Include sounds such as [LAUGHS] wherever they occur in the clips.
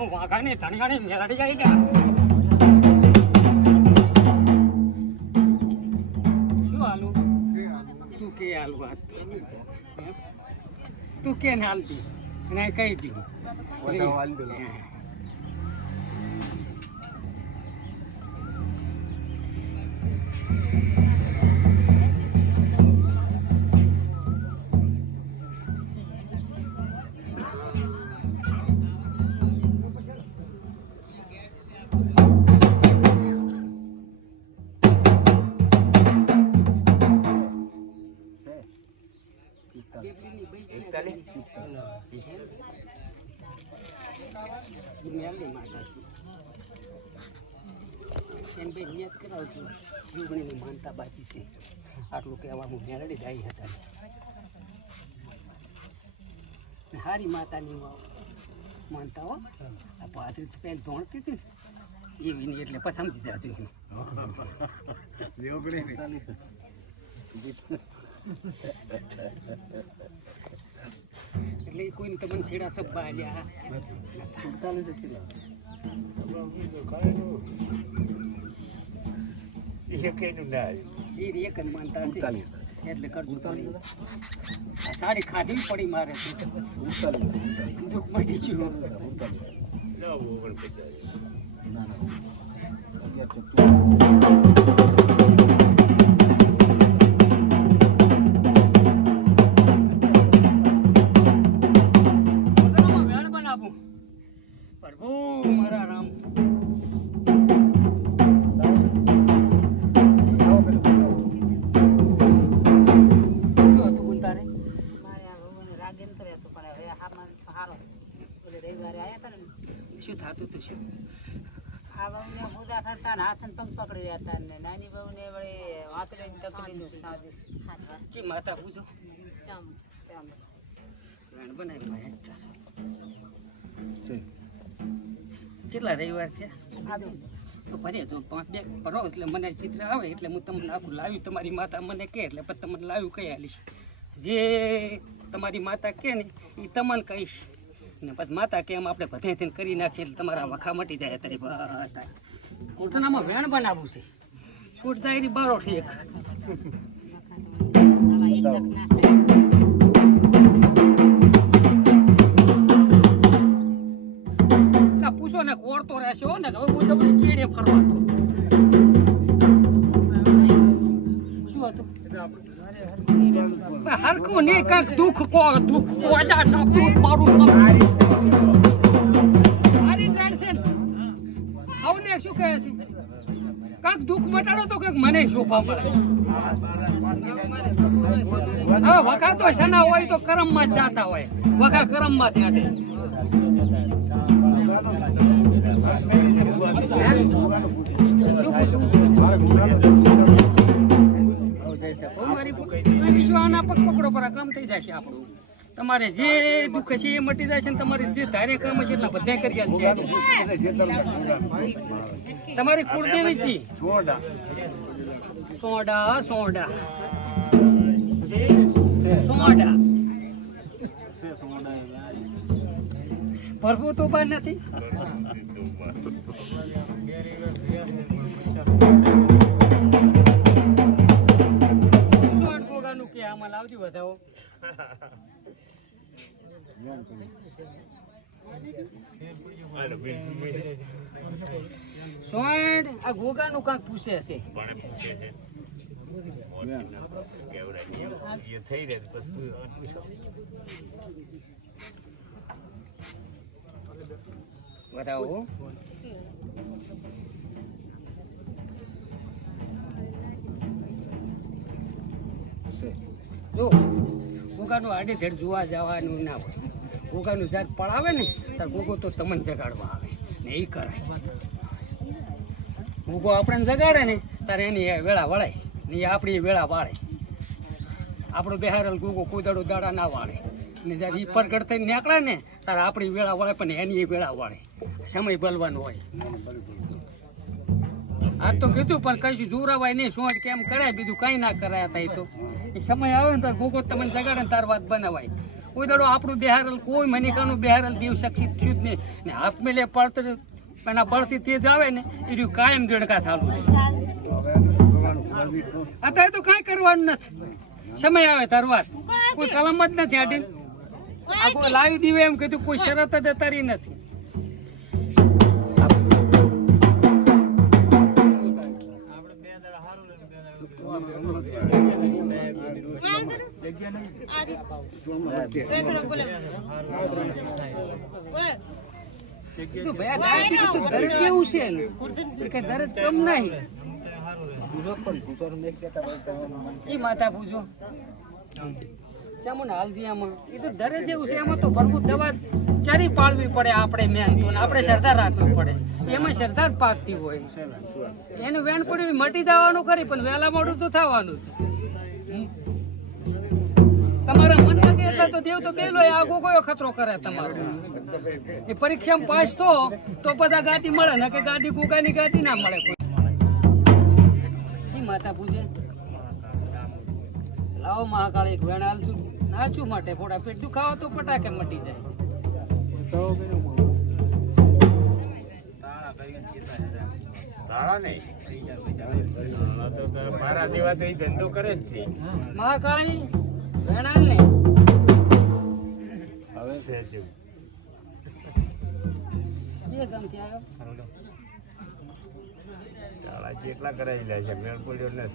હું વાઘાની ધણિયાની મેળડી આવી ગયા. શું હાલું? તું કે હાલું તું? કે ને હાલતી? અને કહી દીધું. [LAUGHS] નિયત કરાવજો જીવણીની માનતા બાકી છે આટલું કહેવા હું મેલડી જાય હતા હારી માતાની માનતા હો આ પાદરી તો ધોણતી હતી ને એવી નહીં એટલે પછી સમજી જાજો એમ. એટલે એ કોઈને તમને છેડા સબ્બા આલ્યા. માનતા છે સાડી ખાધી પડી મારે. તો. દુઃખ મટી ગયું. પોતાનામાં કરતા ને હાથ ને પકડી રહ્યા હતા ને નાની બહુને વળી વાતડીને તકલીફ જી માતા પૂજો ચામ. ચામ. બનાવી માં. કેટલા રવિવાર થયા? તો ભરે તો પાંચ બે ભરો એટલે મને ચિત્ર આવે એટલે હું તમને આખું લાવ્યું. તમારી માતા મને કહે એટલે પછી તમને લાવ્યું કઈ આલીશ. જે તમારી માતા કહે ને એ તમને કહીશ. ને પછી માતા કે એમ આપણે બધે થઈને કરી નાખીએ એટલે તમારા વખા મટી જાય અત્યારે બધા. કોઠાનામાં વેણ બનાવવું છે. છૂટ જાય એની બારો છે એક પૂછો ને કોરતો રહેશે હો ને, હવે હું તમને ચેડે ફરવા હરકું નહીં કાંઈક દુઃખ કો દુઃખ કોડા ના પૂત મારું. મારી જાણ છે ને આવને શું કહે છે? કાંઈક દુઃખ મટાડો તો કંઈક મને શોભા મળે. હા, વખા તો સના હોય તો કરમમાં જાતા હોય. વખા કરમમાં ત્યાં શું પૂછું? વિશ્વાના પગ પકડો પર આ કામ થઈ જશે આપણું. તમારે જે દુઃખ છે એ મટી જાય છે તમારે જે ધારે કામ છે એટલા બધા કરી છે. તમારી કુળદેવી છે સોડા સોડા. સોડા. ભરવું તો બાર નથી. ગોગાનું આવજો બતાવો સોળ આ ગોગાનું કાંક પૂછે છે. વધાવો જો, ગોગાનું આડે જોવા જવાનું ના હોય. ગોગાનું જાત પડાવે ને ત્યારે ગોગો તો તમને જગાડવા આવે. ને એ કરાય. ગોગો આપણને જગાડે ને ત્યારે એની વેળા વળાય, ને એ આપણી વેળા વાળે. આપણો બેહારેલ ગુગો કોઈ દાડા ના વાળે. ને જ્યારે એ પરગટ થઈને નીકળે ને ત્યારે આપણી વેળા વાળે, પણ એની વેળા વાળે. સમય બલવાનો હોય. આ તો કીધું, પણ કશું જોરાવાય નહીં સોટ કેમ કરાય, બીજું કાંઈ ના કરાય થાય તો. એ સમય આવે ને ગોગો તમને જગાડે ને તાર વાત બનાવાય. કોઈ દાડો આપણું બિહારલ કોઈ મનિકાનું બિહારલ દેવ શક્ષિત થયું જ નહીં. ને આપમેલે પડતર એના તે તેજ આવે ને એ રહ્યું કાયમ દેડકા ચાલુ અત્યારે તો કાંઈ કરવાનું નથી. સમય આવે તાર વાત. કોઈ કલમ જ નથી આડી આ લાવી દીવે એમ કીધું કોઈ શરત જ અતારી નથી. દરજ કેવું છે? એનું? એ દરજ કમ નહીં? ઈ માતા પૂજો. ચામુન હાલજી આમાં. એ તો દરજ જેવું છે. એમાં તો ભરપૂર દવા ચારી પાડવી પડે આપણે મેન તો આપણે શ્રદ્ધા રાખવી પડે. એમાં શ્રદ્ધા જ પાકતી હોય. એનું વેણ પડ્યું મટી જવાનું કરી પણ વહેલા મોડું તો થવાનું. તમારા મનમાં કે એટલા તો દેવ તો બેલો આગો કયો ખતરો કરે તમારો. એ પરીક્ષામાં પાસ તો તો બધા ગાડી મળે ને કે ગાડી ગુગાની ગાડી ના મળે કોઈ. જી માતા પૂજે. લાવો મહાકાળ એક વેણ આલશું નાચું માટે ફોડા પેટ દુખાવો તો પટાકે મટી જાય. છે. મહાકાળી જેટલા કરાવી લે છે મેળ પડ્યો નથી.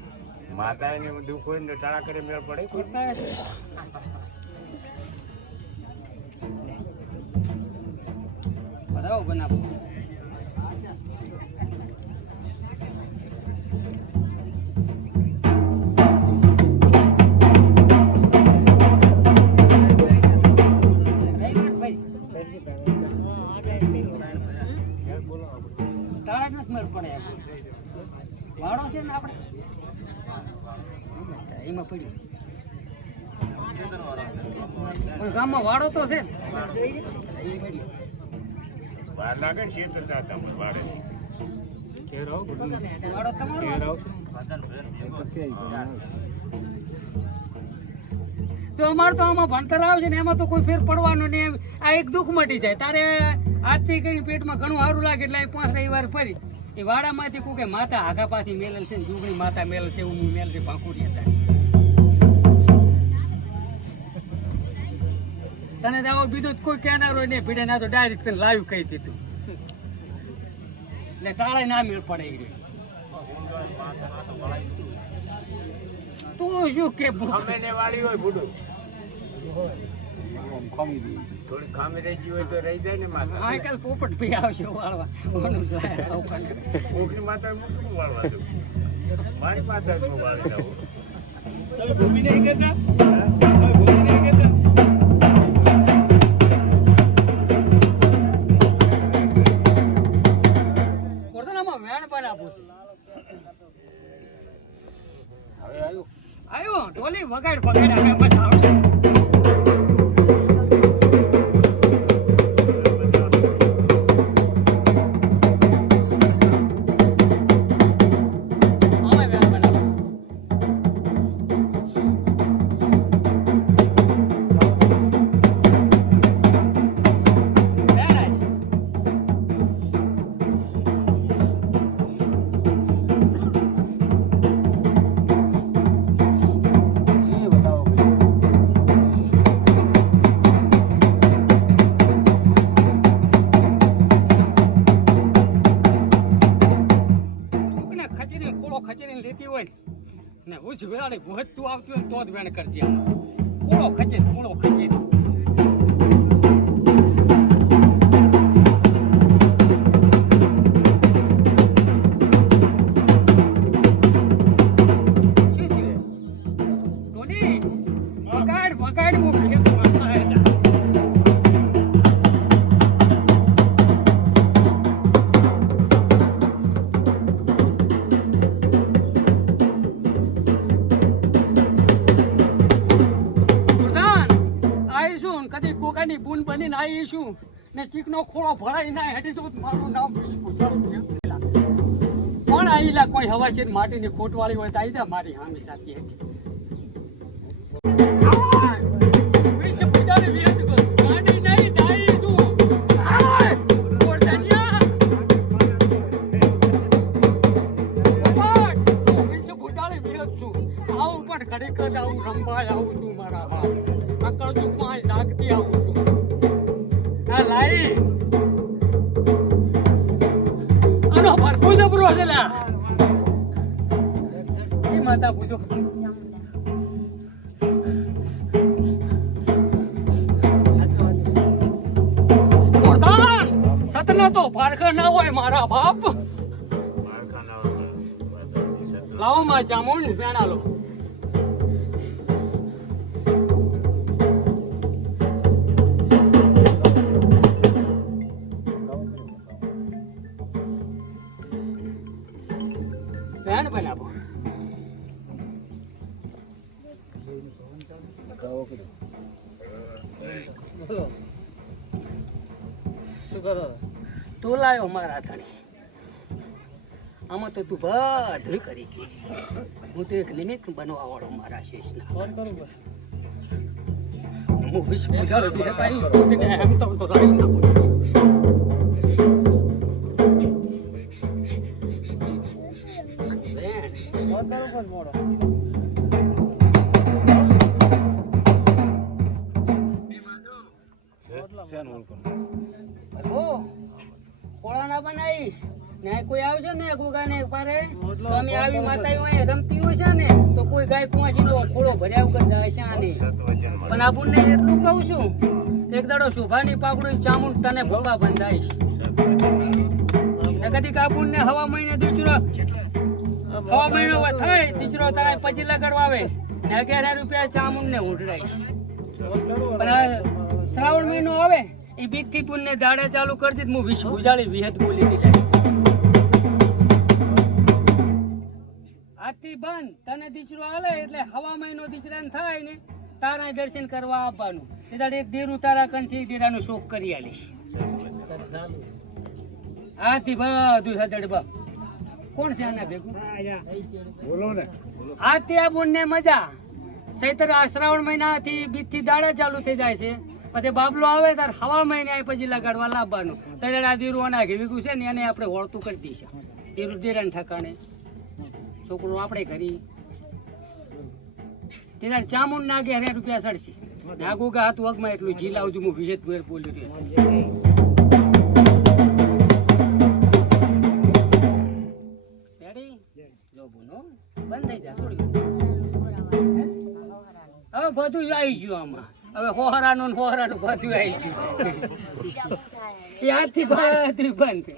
માતા એને દુઃખ હોય ને ટાળા કરે મેળ પડે. બરાબર બનાવો. ગામમાં તો છે ને. વાર લાગે ને વારે. તો અમારે તો આમાં ભણતર આવશે ને એમાં તો કોઈ ફેર પડવાનો નહીં આ એક દુઃખ મટી જાય. તારે આજથી કઈ પેટમાં ઘણું સારું લાગે એટલે પાંચ રવિવાર ફરી. એ વાડામાંથી કોઈ કે માતા આગા પાછી મેલેલ છે ને જુગણી માતા મેલ છે હું મેલ છે ભાંકુડી હતા તને જાવ આવો બીજું કોઈ કહેનાર હોય ને ભીડે ના તો ડાયરેક્ટ તને લાઈવ કહી દીધું. એટલે કાળે ના મેળ પડે એ તું શું કે ખમે વાળી હોય બુડું થોડી ખામી રહી ગઈ હોય તો રહી જાય ને માતા. હા કાલ પોપટ ભાઈ આવશે વાળવા. ઓનું માતા વાળવા દઉં? મારી માતા ને ભોજ તું આવતું હોય તો જ વેણ કરજે. ખોળો ખચેરી ખોળો ખચેરી વેચીકનો ખોળો ભરાઈ ના હેડી તો મારું નામ પણ આઈલા કોઈ હવા છે માટીની ખોટવાળી હોય તો આવી જાય મારી હામી સાચી હેઠી. વિશ્વ પૂજાની વેચ ગાડી નહીં ડાઈ શું ઘડી કદ આવું રમવા આવું છું મારા બાપ. આ પાંચ જી માતા પૂછો. સતના તો પારખા ના હોય મારા બાપ. લાવો માં ચામુંડ પેણા લો તું લાવ્યો મારા ધણી. આમાં તો તું બધું કરી ગઈ હું તો એક નિમિત્ત બનવા વાળો મારા શેષના. હું વિશ્વ પૂજારો બી હતા ઈ ખુદને એમ તો ખોળાના ને કોઈ આવશે ને ગોગાને પારે તો અમે આવી માતાઓ અહીં રમતી હોય છે ને તો કોઈ ગાય કુવાસી નો ખોળો ભર્યા વગર જાય છે આને. પણ આપણને એટલું કહું છું એક દાડો શોભાની પાકડું ચામુંડ તને ભોગવા બંધાઈશ ને કદી કાપુન ને હવા મહિને દીચરો હવા મહિનો થાય દીચરો થાય પછી લગડવા આવે. ને અગિયાર રૂપિયા ચામુંડ ને ઉઠડાઈશ પણ શ્રાવણ મહિનો આવે એ બીજથી પુણ્ય દાડે ચાલુ કરી દીધ. હું વિશ ઉજાળી વિહત બોલી દીધા આજથી બંધ. તને દીચરો હાલે એટલે હવા મહિનો દીચરાને થાય ને તારા દર્શન કરવા આવવાનું. એ એક દેરું તારા કંસી દેરાનો શોખ કરી આલીશ. આથી બધું સદડ બા. કોણ છે આના ભેગું? આજથી આ બોનને મજા. સૈતર આ શ્રાવણ મહિનાથી બીજથી દાડા ચાલુ થઈ જાય છે. પછી બાબલો આવે ત્યારે હવા મહિને આવી પછી લગાડવા લાવવાનું. ત્યારે આ દીરું અના ઘેવીગું છે ને એને આપણે વળતું કરી દઈશું. દીરું દેરાને ઠકાણે. છોકરું આપણે કરી તેના ચામુંડ ના અગિયાર રૂપિયા સડશે. નાગુ ગા હાથ વગમાં એટલું જી લાવજો હું વિહેત ભેર બોલ્યું હવે બધું આવી ગયું આમાં. હવે હોહરાનું હોહરાનું બધું આવી ગયું. ત્યાંથી બધું. બંધ